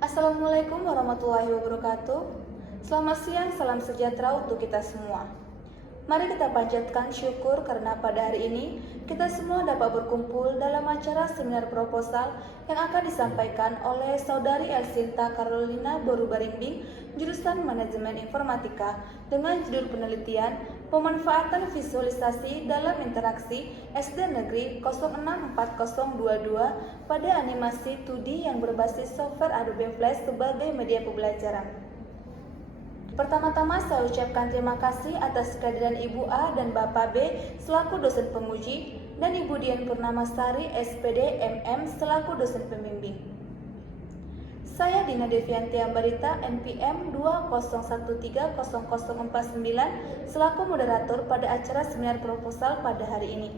Assalamualaikum warahmatullahi wabarakatuh. Selamat siang, salam sejahtera untuk kita semua. Mari kita panjatkan syukur karena pada hari ini kita semua dapat berkumpul dalam acara seminar proposal yang akan disampaikan oleh Saudari Elsinta Carolina Borubarimbing, jurusan Manajemen Informatika, dengan judul penelitian Pemanfaatan Visualisasi dalam Interaksi SD Negeri 064022 pada animasi 2D yang berbasis software Adobe Flash sebagai media pembelajaran. Pertama-tama saya ucapkan terima kasih atas kehadiran Ibu A dan Bapak B selaku dosen penguji dan Ibu Dian Purnamasari SPD MM selaku dosen pembimbing. Saya Dina Devianti Ambarita NPM 201300049 selaku moderator pada acara seminar proposal pada hari ini.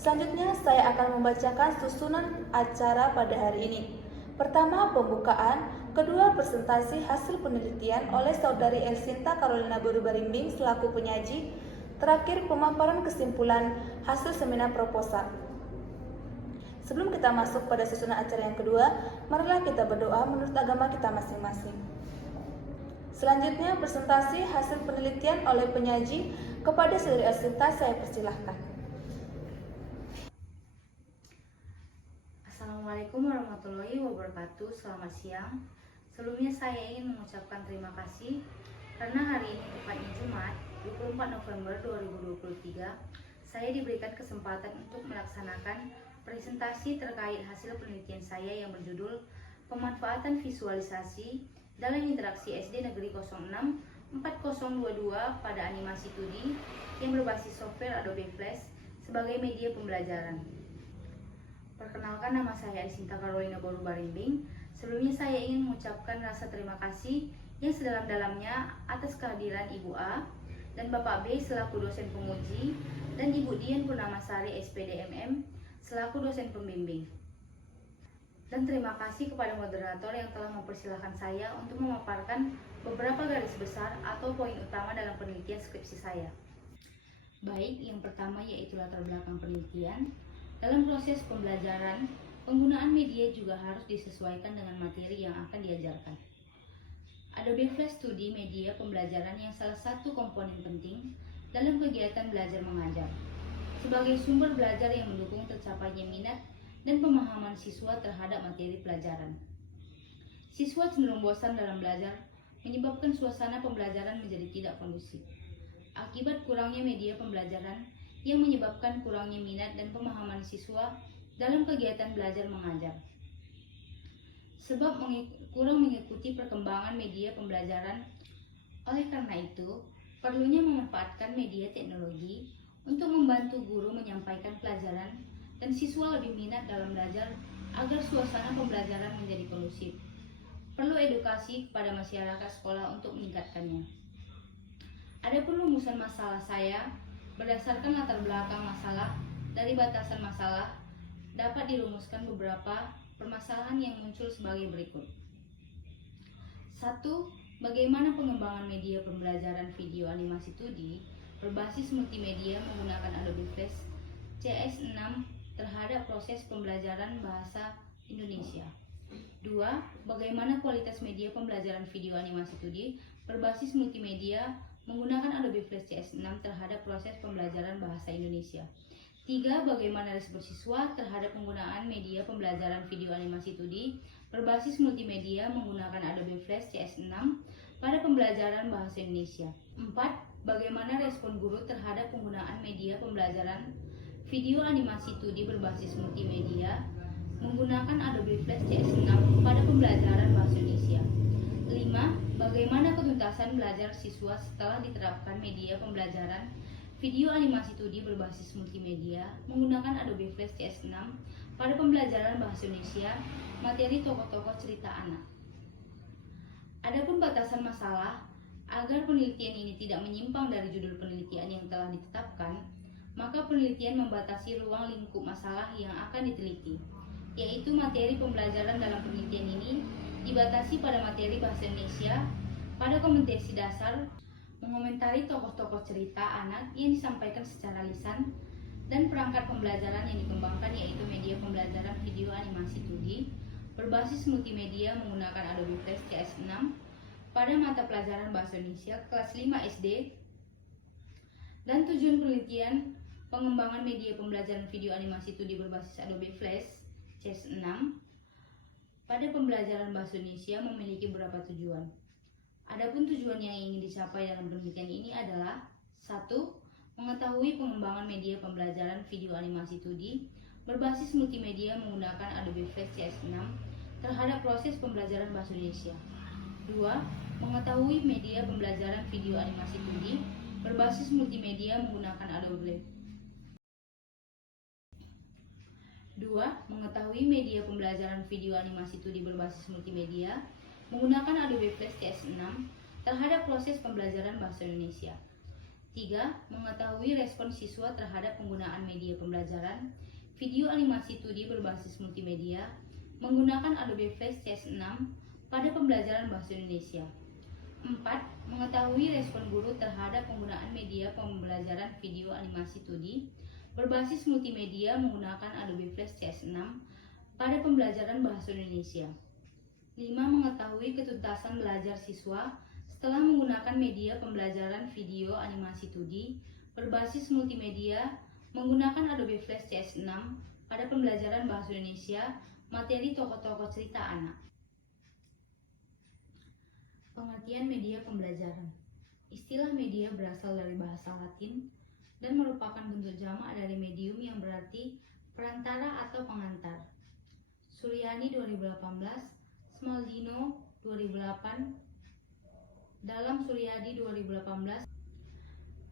Selanjutnya saya akan membacakan susunan acara pada hari ini. Pertama, pembukaan. Kedua, presentasi hasil penelitian oleh Saudari Elsinta Carolina Borubarimbing selaku penyaji. Terakhir, pemaparan kesimpulan hasil seminar proposal. Sebelum kita masuk pada susunan acara yang kedua, marilah kita berdoa menurut agama kita masing-masing. Selanjutnya, presentasi hasil penelitian oleh penyaji. Kepada Saudari Elsinta, saya persilahkan. Assalamualaikum warahmatullahi wabarakatuh. Selamat siang. Sebelumnya saya ingin mengucapkan terima kasih karena hari ini tepatnya Jumat 24 November 2023 saya diberikan kesempatan untuk melaksanakan presentasi terkait hasil penelitian saya yang berjudul Pemanfaatan Visualisasi dalam Interaksi SD Negeri 064022 pada animasi 2D yang berbasis software Adobe Flash sebagai media pembelajaran. Perkenalkan, nama saya Elsinta Carolina Borubarimbing. Sebelumnya saya ingin mengucapkan rasa terima kasih yang sedalam-dalamnya atas kehadiran Ibu A dan Bapak B selaku dosen penguji dan Ibu Dian Purnamasari SPD MM selaku dosen pembimbing. Dan terima kasih kepada moderator yang telah mempersilahkan saya untuk memaparkan beberapa garis besar atau poin utama dalam penelitian skripsi saya. Baik, yang pertama yaitu latar belakang penelitian. Dalam proses pembelajaran, penggunaan media juga harus disesuaikan dengan materi yang akan diajarkan. Adobe Flash 2D media pembelajaran yang salah satu komponen penting dalam kegiatan belajar mengajar, sebagai sumber belajar yang mendukung tercapainya minat dan pemahaman siswa terhadap materi pelajaran. Siswa cenderung bosan dalam belajar, menyebabkan suasana pembelajaran menjadi tidak kondusif. Akibat kurangnya media pembelajaran yang menyebabkan kurangnya minat dan pemahaman siswa dalam kegiatan belajar mengajar. Sebab kurang mengikuti perkembangan media pembelajaran. Oleh karena itu, perlunya memanfaatkan media teknologi untuk membantu guru menyampaikan pelajaran dan siswa lebih minat dalam belajar agar suasana pembelajaran menjadi kondusif. Perlu edukasi kepada masyarakat sekolah untuk meningkatkannya. Adapun rumusan masalah saya berdasarkan latar belakang masalah dari batasan masalah dapat dirumuskan beberapa permasalahan yang muncul sebagai berikut. 1. Bagaimana pengembangan media pembelajaran video animasi 2D berbasis multimedia menggunakan Adobe Flash CS6 terhadap proses pembelajaran bahasa Indonesia. 2. Bagaimana kualitas media pembelajaran video animasi 2D berbasis multimedia menggunakan Adobe Flash CS6 terhadap proses pembelajaran bahasa Indonesia. 3. Bagaimana respon siswa terhadap penggunaan media pembelajaran video animasi 2D berbasis multimedia menggunakan Adobe Flash CS6 pada pembelajaran bahasa Indonesia. 4. Bagaimana respon guru terhadap penggunaan media pembelajaran video animasi 2D berbasis multimedia menggunakan Adobe Flash CS6 pada pembelajaran bahasa Indonesia. 5. Bagaimana ketuntasan belajar siswa setelah diterapkan media pembelajaran video animasi 2D berbasis multimedia menggunakan Adobe Flash CS6 pada pembelajaran bahasa Indonesia materi tokoh-tokoh cerita anak. Adapun batasan masalah, agar penelitian ini tidak menyimpang dari judul penelitian yang telah ditetapkan, maka penelitian membatasi ruang lingkup masalah yang akan diteliti, yaitu materi pembelajaran dalam penelitian ini dibatasi pada materi bahasa Indonesia pada kompetensi dasar, mengomentari tokoh-tokoh cerita anak yang disampaikan secara lisan, dan perangkat pembelajaran yang dikembangkan yaitu media pembelajaran video animasi 2D, berbasis multimedia menggunakan Adobe Flash CS6 pada mata pelajaran Bahasa Indonesia kelas 5 SD, dan tujuan penelitian pengembangan media pembelajaran video animasi 2D berbasis Adobe Flash CS6 pada pembelajaran Bahasa Indonesia memiliki beberapa tujuan. Adapun tujuan yang ingin dicapai dalam penelitian ini adalah: 1. Mengetahui pengembangan media pembelajaran video animasi 2D berbasis multimedia menggunakan Adobe Flash CS6 terhadap proses pembelajaran Bahasa Indonesia. 2. Mengetahui media pembelajaran video animasi 2D berbasis multimedia menggunakan Adobe. 2. Mengetahui media pembelajaran video animasi 2D berbasis multimedia menggunakan Adobe Flash CS6 terhadap proses pembelajaran Bahasa Indonesia. 3. Mengetahui respon siswa terhadap penggunaan media pembelajaran video animasi 2D berbasis multimedia menggunakan Adobe Flash CS6 pada pembelajaran Bahasa Indonesia. 4. Mengetahui respon guru terhadap penggunaan media pembelajaran video animasi 2D berbasis multimedia menggunakan Adobe Flash CS6 pada pembelajaran Bahasa Indonesia. 5. Mengetahui ketuntasan belajar siswa setelah menggunakan media pembelajaran video animasi 2D berbasis multimedia menggunakan Adobe Flash CS6 pada pembelajaran Bahasa Indonesia materi tokoh-tokoh cerita anak. Pengertian media pembelajaran. Istilah media berasal dari bahasa Latin dan merupakan bentuk jamak dari medium yang berarti perantara atau pengantar. Suryani 2018, Smaldino 2008. Dalam Suryadi 2018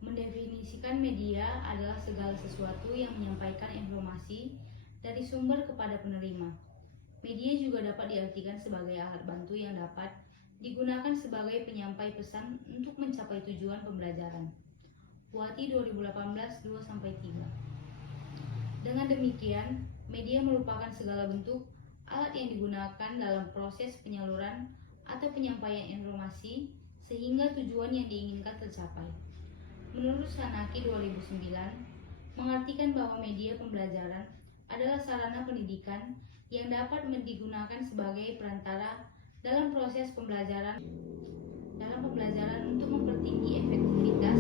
mendefinisikan media adalah segala sesuatu yang menyampaikan informasi dari sumber kepada penerima. Media juga dapat diartikan sebagai alat bantu yang dapat digunakan sebagai penyampai pesan untuk mencapai tujuan pembelajaran. Wati 2018 2-3. Dengan demikian, media merupakan segala bentuk alat yang digunakan dalam proses penyaluran atau penyampaian informasi sehingga tujuan yang diinginkan tercapai. Menurut Sanaki 2009, mengartikan bahwa media pembelajaran adalah sarana pendidikan yang dapat digunakan sebagai perantara dalam proses pembelajaran untuk mempertinggi efektivitas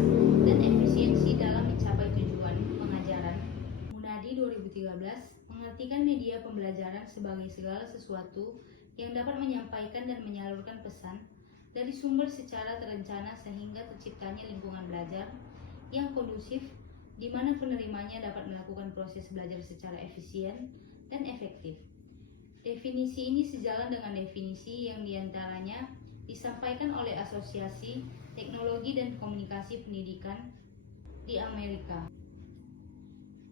dan efisiensi dalam mencapai tujuan pengajaran. Munadi 2013 mengartikan media pembelajaran sebagai segala sesuatu yang dapat menyampaikan dan menyalurkan pesan dari sumber secara terencana sehingga terciptanya lingkungan belajar yang kondusif di mana penerimanya dapat melakukan proses belajar secara efisien dan efektif. Definisi ini sejalan dengan definisi yang diantaranya disampaikan oleh Asosiasi Teknologi dan Komunikasi Pendidikan di Amerika,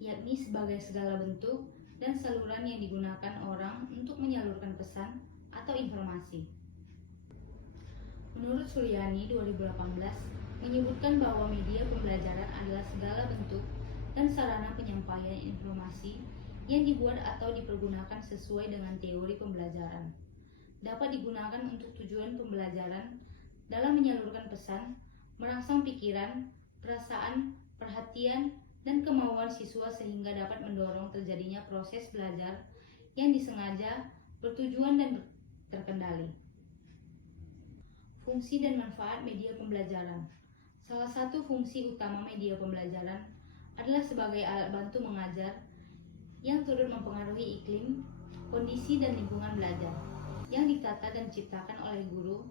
yakni sebagai segala bentuk dan saluran yang digunakan orang untuk menyalurkan pesan atau informasi. Menurut Suryani 2018 menyebutkan bahwa media pembelajaran adalah segala bentuk dan sarana penyampaian informasi yang dibuat atau dipergunakan sesuai dengan teori pembelajaran. Dapat digunakan untuk tujuan pembelajaran dalam menyalurkan pesan, merangsang pikiran, perasaan, perhatian, dan kemauan siswa sehingga dapat mendorong terjadinya proses belajar yang disengaja, bertujuan, dan terkendali. Fungsi dan manfaat media pembelajaran. Salah satu fungsi utama media pembelajaran adalah sebagai alat bantu mengajar yang turut mempengaruhi iklim, kondisi, dan lingkungan belajar yang ditata dan diciptakan oleh guru.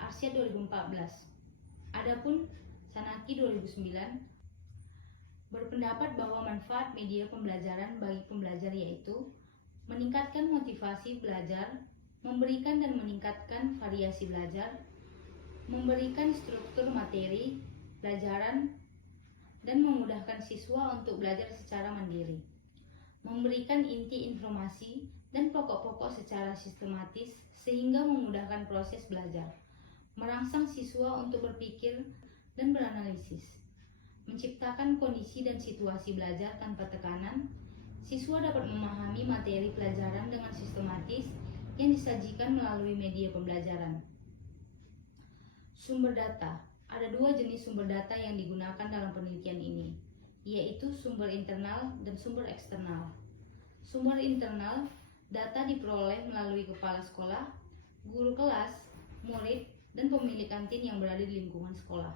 Arsyad 2014. Adapun Sanaki 2009 berpendapat bahwa manfaat media pembelajaran bagi pembelajar yaitu meningkatkan motivasi belajar, memberikan dan meningkatkan variasi belajar, memberikan struktur materi pelajaran, dan memudahkan siswa untuk belajar secara mandiri, memberikan inti informasi dan pokok-pokok secara sistematis sehingga memudahkan proses belajar, merangsang siswa untuk berpikir dan beranalisis, menciptakan kondisi dan situasi belajar tanpa tekanan. Siswa dapat memahami materi pelajaran dengan sistematis yang disajikan melalui media pembelajaran. Sumber data. Ada dua jenis sumber data yang digunakan dalam penelitian ini, yaitu sumber internal dan sumber eksternal. Sumber internal Data diperoleh melalui kepala sekolah, guru kelas, murid, dan pemilik kantin yang berada di lingkungan sekolah.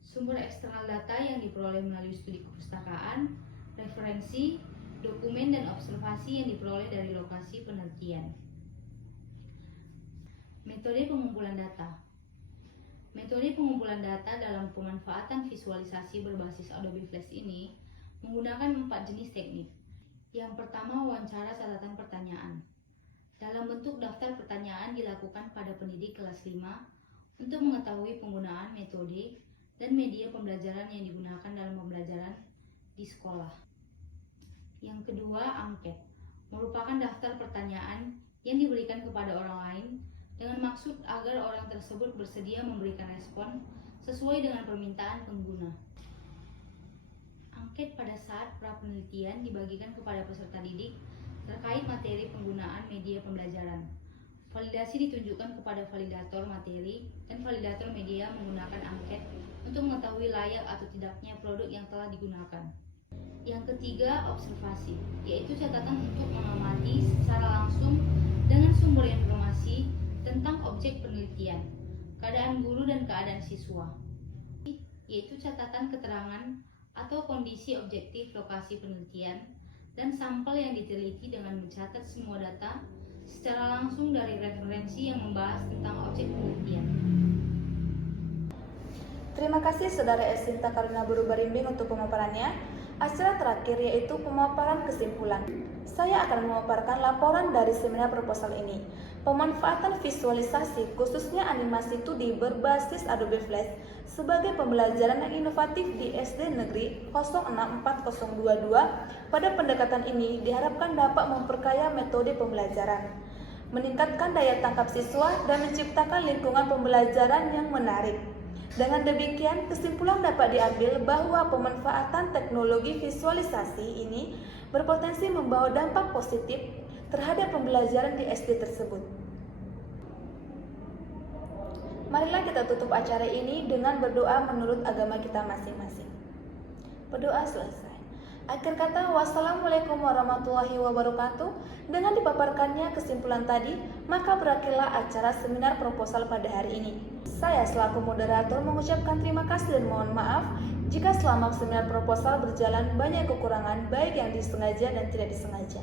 Sumber eksternal data yang diperoleh melalui studi kepustakaan, referensi, dokumen, dan observasi yang diperoleh dari lokasi penelitian. Metode pengumpulan data. Metode pengumpulan data dalam pemanfaatan visualisasi berbasis Adobe Flash ini menggunakan 4 jenis teknik. Yang pertama, wawancara catatan pertanyaan. Dalam bentuk daftar pertanyaan dilakukan pada pendidik kelas 5 untuk mengetahui penggunaan metode dan media pembelajaran yang digunakan dalam pembelajaran di sekolah. Yang kedua, angket. Merupakan daftar pertanyaan yang diberikan kepada orang lain dengan maksud agar orang tersebut bersedia memberikan respon sesuai dengan permintaan pengguna. Angket pada saat pra-penelitian dibagikan kepada peserta didik terkait materi penggunaan media pembelajaran. Validasi ditunjukkan kepada validator materi dan validator media menggunakan angket untuk mengetahui layak atau tidaknya produk yang telah digunakan. Yang ketiga, observasi, yaitu catatan untuk mengamati secara langsung dengan sumber informasi tentang objek penelitian, keadaan guru dan keadaan siswa, yaitu catatan keterangan atau kondisi objektif lokasi penelitian dan sampel yang diteliti dengan mencatat semua data secara langsung dari referensi yang membahas tentang objek penelitian. Terima kasih Saudara Esinta Karolina Boru Barimbing untuk pemaparannya. Acara terakhir yaitu pemaparan kesimpulan. Saya akan memaparkan laporan dari seminar proposal ini. Pemanfaatan visualisasi khususnya animasi 2D berbasis Adobe Flash sebagai pembelajaran yang inovatif di SD Negeri 064022 pada pendekatan ini diharapkan dapat memperkaya metode pembelajaran, meningkatkan daya tangkap siswa dan menciptakan lingkungan pembelajaran yang menarik. Dengan demikian, kesimpulan dapat diambil bahwa pemanfaatan teknologi visualisasi ini berpotensi membawa dampak positif terhadap pembelajaran di SD tersebut. Marilah kita tutup acara ini dengan berdoa menurut agama kita masing-masing. Berdoa selesai. Akhir kata, wassalamualaikum warahmatullahi wabarakatuh. Dengan dipaparkannya kesimpulan tadi, maka berakhirlah acara seminar proposal pada hari ini. Saya selaku moderator mengucapkan terima kasih dan mohon maaf jika selama seminar proposal berjalan banyak kekurangan baik yang disengaja dan tidak disengaja.